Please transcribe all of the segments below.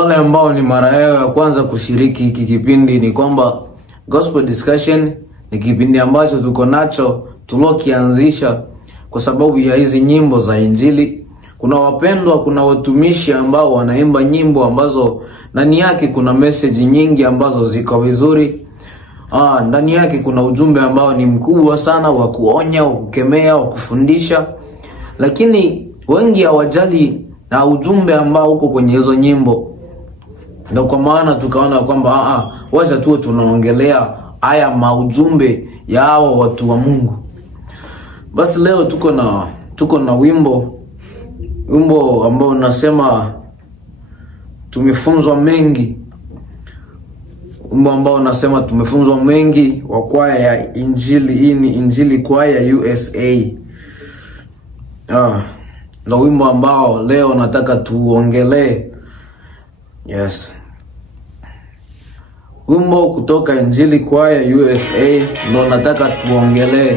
Wale ambao ni mara yao ya kwanza kushiriki hiki kipindi, ni kwamba Gospel Discussion ni kipindi ambacho tuko nacho tulokianzisha kwa sababu ya hizi nyimbo za Injili. Kuna wapendwa, kuna watumishi ambao wanaimba nyimbo ambazo ndani yake kuna message nyingi ambazo ziko vizuri. Ndani yake kuna ujumbe ambao ni mkubwa sana wa kuonya, wa kukemea, wa kufundisha. Lakini wengi hawajali na ujumbe ambao uko kwenye hizo nyimbo. Ndio kwa maana tukaona kwamba wacha tu tunaongelea haya maujumbe ya hao watu wa Mungu. Basi leo tuko na wimbo ambao unasema tumefunzwa mengi. Wimbo ambao unasema tumefunzwa mengi, wa kwaya ya Injili. Hii ni Injili Kwaya USA. Ndio wimbo ambao leo nataka tuongelee. Yes. Wimbo kutoka Injili Kwaya USA ndio nataka tuongelee.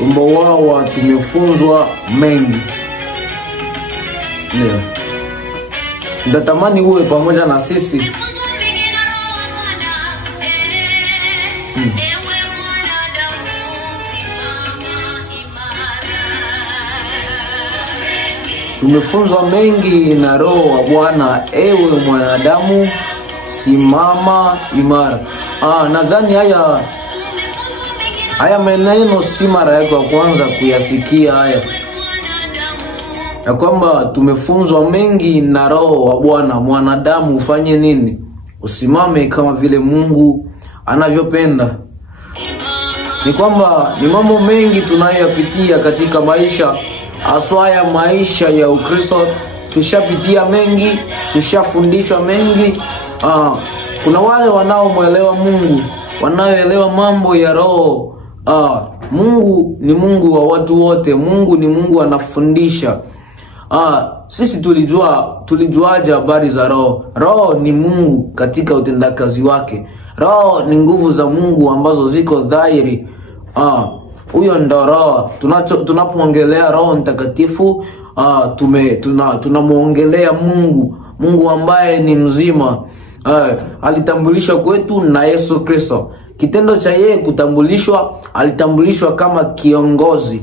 Wimbo wao wa tumefunzwa mengi. Ndio. Natamani uwe pamoja na sisi. Tumefunzwa mengi na Roho wa Bwana, ewe mwanadamu simama imara. Nadhani haya maneno si mara yako ya kwanza kuyasikia haya. Ya kwamba tumefunzwa mengi na Roho wa Bwana, mwanadamu ufanye nini? Usimame kama vile Mungu anavyopenda. Ni kwamba ni mambo mengi tunayopitia katika maisha, aswa ya maisha ya Ukristo. Tushapitia mengi, tushafundishwa mengi. Kuna wale wanaomuelewa Mungu, wanaoelewa mambo ya Roho. Mungu ni Mungu wa watu wote. Mungu ni Mungu anafundisha. Sisi tulijuaje habari za Roho? Roho ni Mungu katika utendakazi wake. Roho ni nguvu za Mungu ambazo ziko dhahiri. Huyo ndo Roho. Tunapoongelea Roho Mtakatifu, tunamuongelea Mungu ambaye ni mzima. Alitambulishwa kwetu na Yesu Kristo. Kitendo cha yeye kutambulishwa, alitambulishwa kama kiongozi,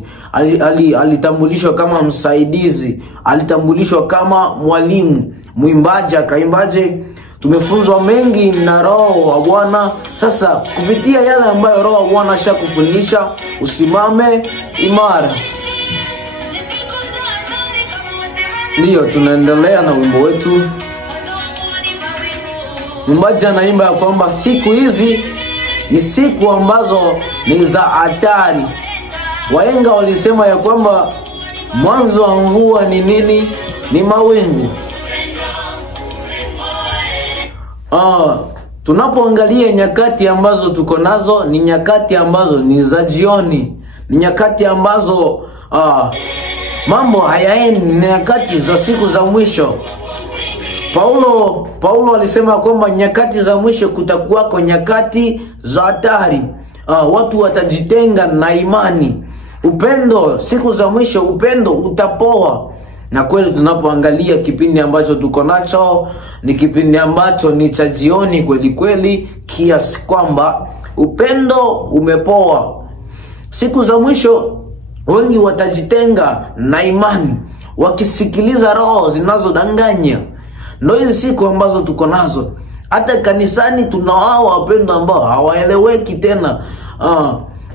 alitambulishwa kama msaidizi, alitambulishwa kama mwalimu, mwimbaji akaimbaje. Tumefunzwa mengi na Roho wa Bwana. Sasa kupitia yale ambayo Roho wa Bwana ashakufundisha, usimame imara. Ndio tunaendelea na wimbo wetu. Mwimbaji anaimba ya kwamba siku hizi ni siku ambazo ni za hatari. Wahenga walisema ya kwamba mwanzo wa mvua ni nini? Ni mawingu. Tunapoangalia nyakati ambazo tuko nazo, ni nyakati ambazo ni za jioni, ni nyakati ambazo mambo hayaendi, ni nyakati za siku za mwisho. Paulo alisema kwamba nyakati za mwisho kutakuwako nyakati za hatari. Watu watajitenga na imani. Upendo, siku za mwisho upendo utapoa. Na kweli tunapoangalia kipindi ambacho tuko nacho, ni kipindi ambacho ni cha jioni kweli kweli, kiasi kwamba upendo umepoa. Siku za mwisho wengi watajitenga na imani, wakisikiliza roho zinazodanganya. Ndio hizi siku ambazo tuko nazo. Hata kanisani tunao wapendwa ambao hawaeleweki tena.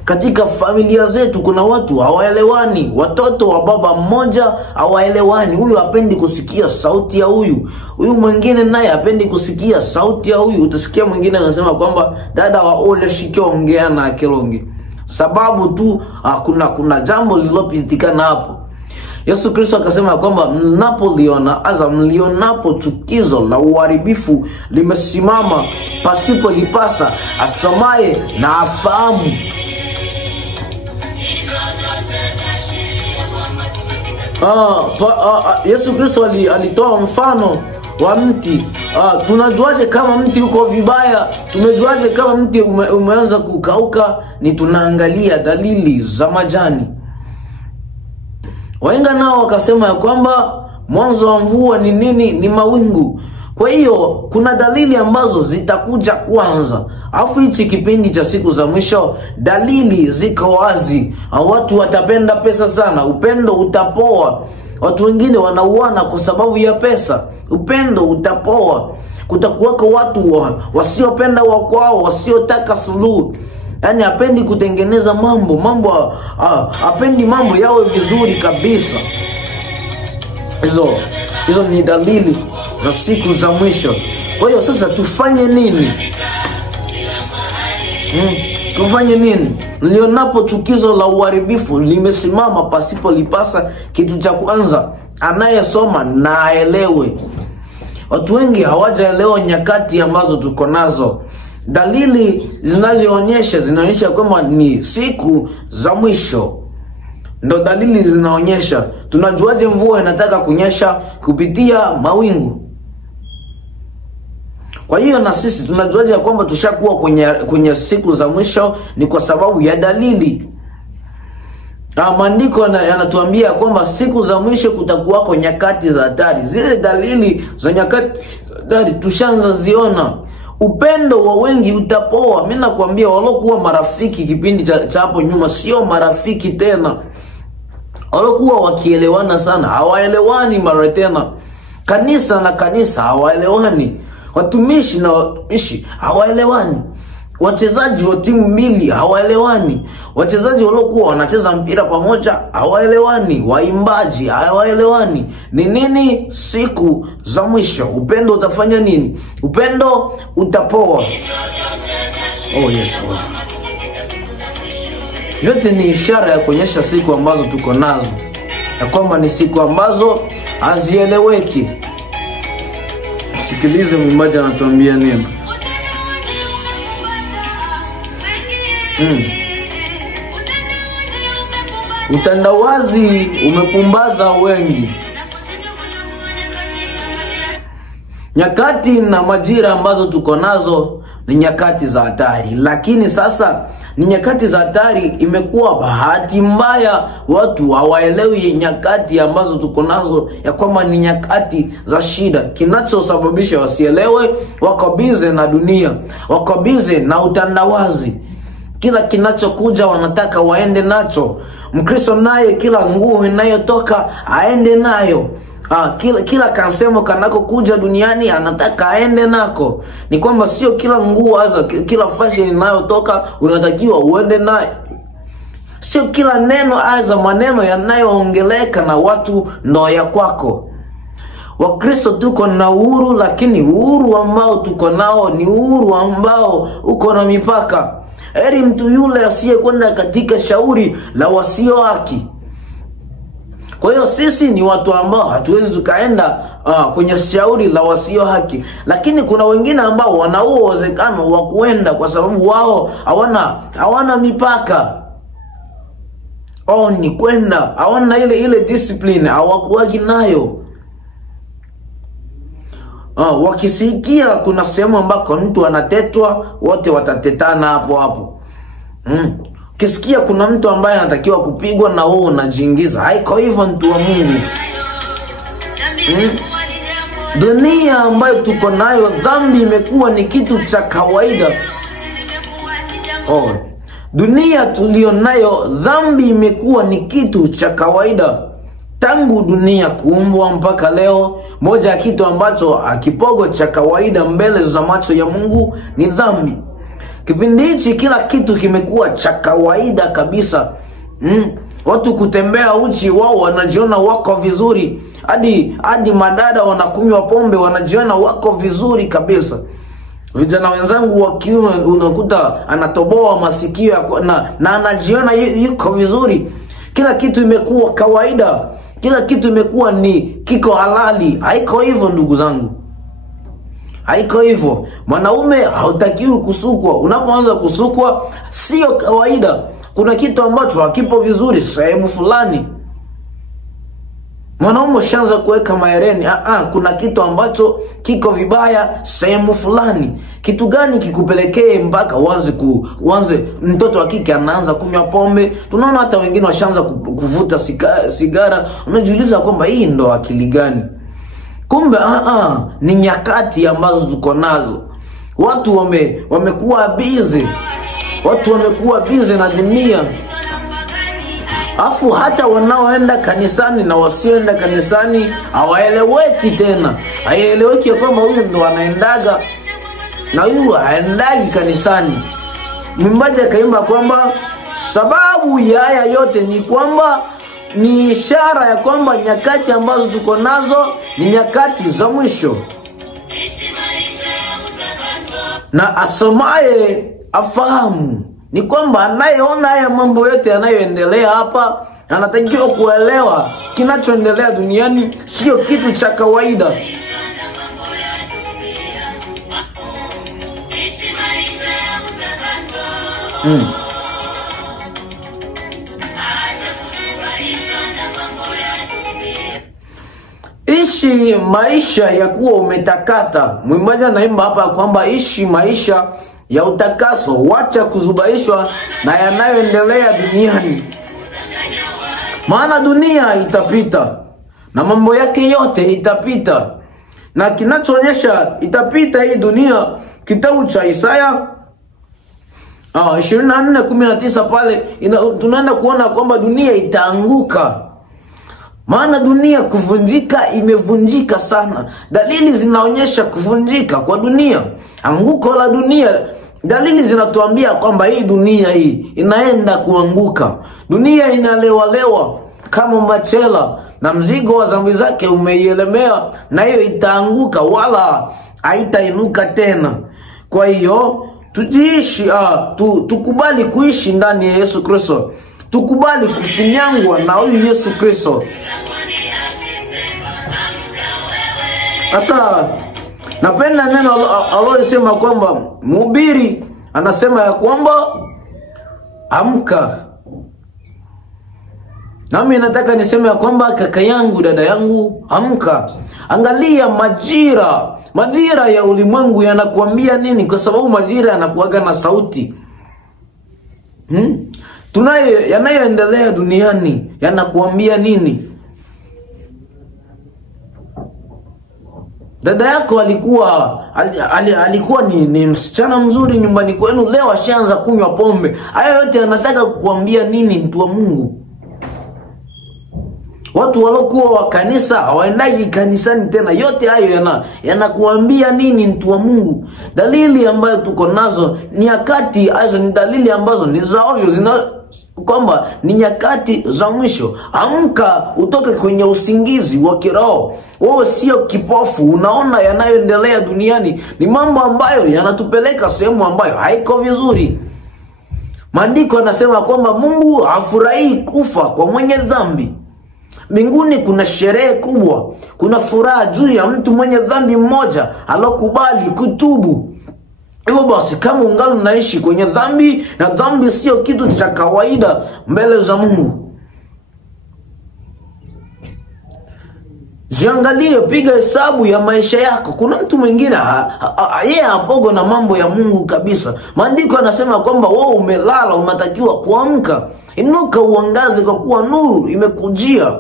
Katika familia zetu kuna watu hawaelewani. Watoto wa baba mmoja hawaelewani. Huyu hapendi kusikia sauti ya huyu, huyu mwingine naye hapendi kusikia sauti ya huyu. Utasikia mwingine anasema kwamba dada wa ole shikiongea na Kelongi. Sababu tu kuna jambo lililopitikana hapo. Yesu Kristo akasema kwamba mlionapo chukizo la uharibifu limesimama pasipo lipasa, asamaye na afahamu. Yesu Kristo alitoa mfano wa mti. Tunajuaje kama mti uko vibaya? Tumejuaje kama mti umeanza kukauka? Ni tunaangalia dalili za majani. Wahenga nao wakasema ya kwamba mwanzo wa mvua ni nini? Ni mawingu. Kwa hiyo kuna dalili ambazo zitakuja kwanza. Alafu hichi kipindi cha siku za mwisho, dalili ziko wazi. Watu watapenda pesa sana, upendo utapoa. Watu wengine wanauana kwa sababu ya pesa, upendo utapoa. Kutakuwako watu wasiopenda wakwao, wasiotaka suluhu. Yaani hapendi kutengeneza mambo hapendi mambo yawe vizuri kabisa. Hizo ni dalili za siku za mwisho. Kwa hiyo sasa tufanye nini? Tufanye nini? Nilionapo chukizo la uharibifu limesimama pasipo lipasa, kitu cha kwanza, anayesoma na aelewe. Watu wengi hawajaelewa nyakati ambazo tuko nazo. Dalili zinaonyesha kwamba ni siku za mwisho. Ndo dalili zinaonyesha. Tunajuaje mvua inataka kunyesha? Kupitia mawingu. Kwa hiyo na sisi tunajuaje kwamba tushakuwa kwenye siku za mwisho? Ni kwa sababu ya dalili. Maandiko yanatuambia kwamba siku za mwisho kutakuwako nyakati za hatari. Zile dalili za nyakati za hatari tushaanza ziona. Upendo wa wengi utapoa. Mimi nakwambia walokuwa marafiki kipindi cha hapo nyuma sio marafiki tena. Walokuwa wakielewana sana hawaelewani mara tena. Kanisa na kanisa hawaelewani. Watumishi na watumishi hawaelewani. Wachezaji wa timu mbili hawaelewani. Wachezaji waliokuwa wanacheza mpira pamoja hawaelewani. Waimbaji hawaelewani. Ni nini? Siku za mwisho. Upendo utafanya nini? Upendo utapoa. Oh yes. Yote ni ishara ya kuonyesha siku ambazo tuko nazo, ya kwamba ni siku ambazo hazieleweki. Sikilize mwimbaji anatuambia nini. Utandawazi umepumbaza wengi. Nyakati na majira ambazo tuko nazo ni nyakati za hatari. Lakini sasa ni nyakati za hatari, imekuwa bahati mbaya watu hawaelewi nyakati ambazo tuko nazo, ya kwamba ni nyakati za shida. Kinachosababisha wasielewe, wako bize na dunia, wako bize na utandawazi. Kila kinachokuja wanataka waende nacho. Mkristo naye kila nguo inayotoka aende nayo. Kila kansemo kanako kuja duniani anataka aende nako. Ni kwamba sio kila nguo kila fashion inayotoka unatakiwa uende nayo. Sio kila neno maneno yanayoongeleka na watu ndo ya kwako. Wakristo tuko na uhuru, lakini uhuru ambao tuko nao ni uhuru ambao uko na mipaka. Heri mtu yule asiyekwenda katika shauri la wasio haki. Kwa hiyo sisi ni watu ambao hatuwezi tukaenda kwenye shauri la wasio haki. Lakini kuna wengine ambao wana uwezekano wa kuenda, kwa sababu wao hawana mipaka. Ni kwenda, hawana ile discipline, hawakuwagi nayo. Wakisikia kuna sehemu ambako mtu anatetwa, wote watatetana hapo. Kisikia kuna mtu ambaye anatakiwa kupigwa, na wewe unajiingiza. Haiko hivyo mtu wa Mungu. Dunia ambayo tuko nayo, dhambi imekuwa ni kitu cha kawaida. Dunia tulionayo, dhambi imekuwa ni kitu cha kawaida. Tangu dunia kuumbwa mpaka leo, moja ya kitu ambacho akipogo cha kawaida mbele za macho ya Mungu ni dhambi. Kipindi hichi kila kitu kimekuwa cha kawaida kabisa. Watu kutembea uchi, wao wanajiona wako vizuri. Hadi madada wanakunywa pombe, wanajiona wako vizuri kabisa. Vijana wenzangu wa kiume unakuta anatoboa masikio na anajiona yuko vizuri. Kila kitu imekuwa kawaida. Kila kitu imekuwa ni kiko halali. Haiko hivyo ndugu zangu. Haiko hivyo. Mwanaume hautakiwi kusukwa. Unapoanza kusukwa sio kawaida. Kuna kitu ambacho hakipo vizuri sehemu fulani. Mwanaume ushaanza kuweka mahereni, kuna kitu ambacho kiko vibaya sehemu fulani. Kitu gani kikupelekee mpaka uanze mtoto wa kike anaanza kunywa pombe? Tunaona hata wengine washaanza kuvuta sigara. Unajiuliza kwamba hii ndo akili gani? Kumbe ni nyakati ambazo tuko nazo. Watu wamekuwa busy. Watu wamekuwa busy na dunia. Afu hata wanaoenda kanisani na wasioenda kanisani hawaeleweki tena. Haieleweki kwamba huyu ndo anaendaga na huyu haendagi kanisani. Mwimbaji akaimba kwamba sababu ya haya yote ni kwamba ni ishara ya kwamba nyakati ambazo tuko nazo ni nyakati za mwisho. Na asomaye afahamu. Ni kwamba anayeona haya mambo yote yanayoendelea hapa anatakiwa kuelewa kinachoendelea duniani sio kitu cha kawaida. Ishi maisha ya kuwa umetakata. Mwimbaji anaimba hapa kwamba ishi maisha ya utakaso, wacha kuzubaishwa na yanayoendelea duniani. Maana dunia itapita na mambo yake yote itapita. Na kinachoonyesha itapita hii dunia, kitabu cha Isaya 24:19 pale tunaenda kuona kwamba dunia itaanguka. Maana dunia kuvunjika, imevunjika sana. Dalili zinaonyesha kuvunjika kwa dunia, anguko la dunia. Dalili zinatuambia kwamba hii dunia hii inaenda kuanguka. Dunia inalewalewa kama machela na mzigo wa dhambi zake umeielemea, na hiyo itaanguka wala haitainuka tena. Kwa hiyo tujiishi, tukubali kuishi ndani ya Yesu Kristo. Tukubali kufinyangwa na huyu Yesu Kristo. Sasa napenda neno alilosema kwamba mhubiri anasema ya kwamba amka. Nami nataka niseme ya kwamba kaka yangu, dada yangu, amka. Angalia majira ya ulimwengu yanakuambia nini, kwa sababu majira yanakuaga na sauti. Yanayoendelea duniani yanakuambia nini? Dada yako alikuwa ni msichana mzuri nyumbani kwenu, leo ashaanza kunywa pombe. Hayo yote yanataka kukuambia nini, mtu wa Mungu? Watu walokuwa wa kanisa hawaendagi kanisani tena. Yote hayo yanakuambia nini, mtu wa Mungu? Dalili ambayo tuko nazo ni nyakati hizo, ni dalili ambazo ni za ovyo, kwamba ni nyakati za mwisho. Amka, utoke kwenye usingizi wa kiroho. Wewe sio kipofu, unaona yanayoendelea duniani ni mambo ambayo yanatupeleka sehemu ambayo haiko vizuri. Maandiko yanasema kwamba Mungu hafurahi kufa kwa mwenye dhambi. Mbinguni kuna sherehe kubwa, kuna furaha juu ya mtu mwenye dhambi mmoja alokubali kutubu. Hivyo basi, kama ungali unaishi kwenye dhambi, na dhambi sio kitu cha kawaida mbele za Mungu, jiangalie, piga hesabu ya maisha yako. Kuna mtu mwingine yeye hapogo na mambo ya Mungu kabisa. Maandiko yanasema kwamba wewe umelala, unatakiwa kuamka. Inuka uangaze, kwa kuwa nuru imekujia.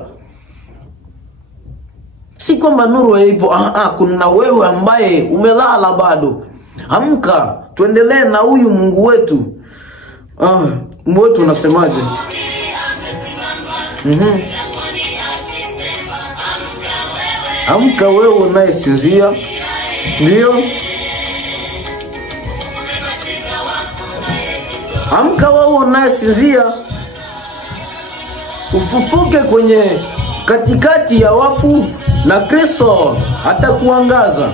Si kwamba nuru haipo, kuna wewe ambaye umelala bado. Amka, tuendelee na huyu Mungu wetu. Mungu wetu unasemaje? Amka wewe unayesinzia. Ndio. Amka wewe unayesinzia, ufufuke kwenye katikati ya wafu, na Kristo atakuangaza.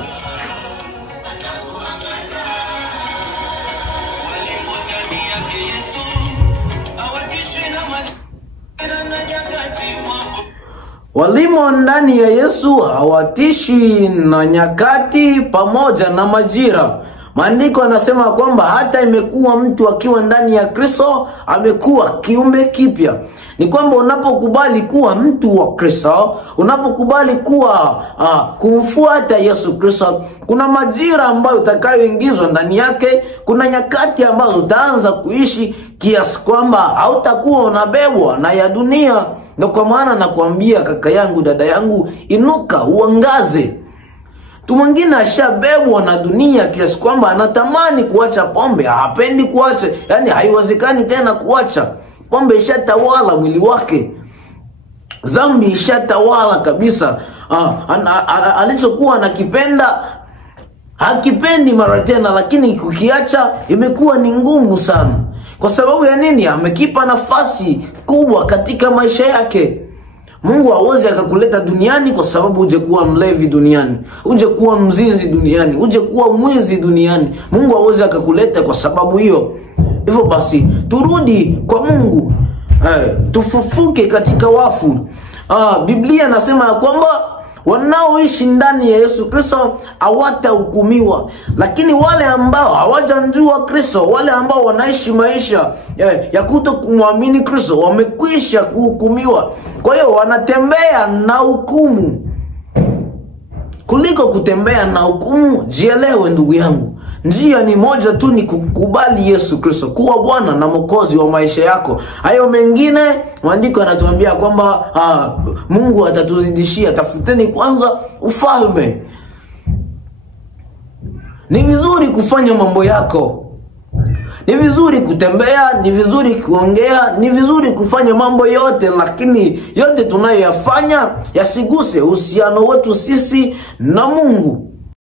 Walimo ndani ya Yesu hawatishi na nyakati pamoja na majira. Maandiko yanasema kwamba hata imekuwa mtu akiwa ndani ya Kristo amekuwa kiumbe kipya. Ni kwamba unapokubali kuwa mtu wa Kristo, unapokubali kuwa kumfuata Yesu Kristo, kuna majira ambayo utakayoingizwa ndani yake. Kuna nyakati ambazo utaanza kuishi kiasi kwamba hautakuwa unabebwa na ya dunia. Ndio kwa maana nakwambia kaka yangu, dada yangu, inuka uangaze. Mtu mwingine ashabebwa na dunia kiasi kwamba anatamani kuacha pombe, hapendi kuacha, yani haiwezekani tena kuacha. Pombe ishatawala mwili wake. Dhambi ishatawala kabisa. Alichokuwa anakipenda hakipendi mara tena, lakini kukiacha imekuwa ni ngumu sana. Kwa sababu ya nini? Amekipa nafasi kubwa katika maisha yake. Mungu hawezi akakuleta duniani kwa sababu uje kuwa mlevi duniani, uje kuwa mzinzi duniani, uje kuwa mwizi duniani. Mungu hawezi akakuleta kwa sababu hiyo. Hivyo basi turudi kwa Mungu. Tufufuke katika wafu. Biblia nasema ya kwamba wanaoishi ndani ya Yesu Kristo hawatahukumiwa, lakini wale ambao hawajamjua Kristo, wale ambao wanaishi maisha ya kutokumwamini Kristo, wamekwisha kuhukumiwa. Kwa hiyo wanatembea na hukumu. Kuliko kutembea na hukumu, jielewe ndugu yangu, njia ni moja tu, ni kukubali Yesu Kristo kuwa Bwana na Mwokozi wa maisha yako. Hayo mengine maandiko yanatuambia kwamba Mungu atatuzidishia. Tafuteni kwanza ufalme. Ni vizuri kufanya mambo yako, ni vizuri kutembea, ni vizuri kuongea, ni vizuri kufanya mambo yote, lakini yote tunayoyafanya yasiguse uhusiano wetu sisi na Mungu.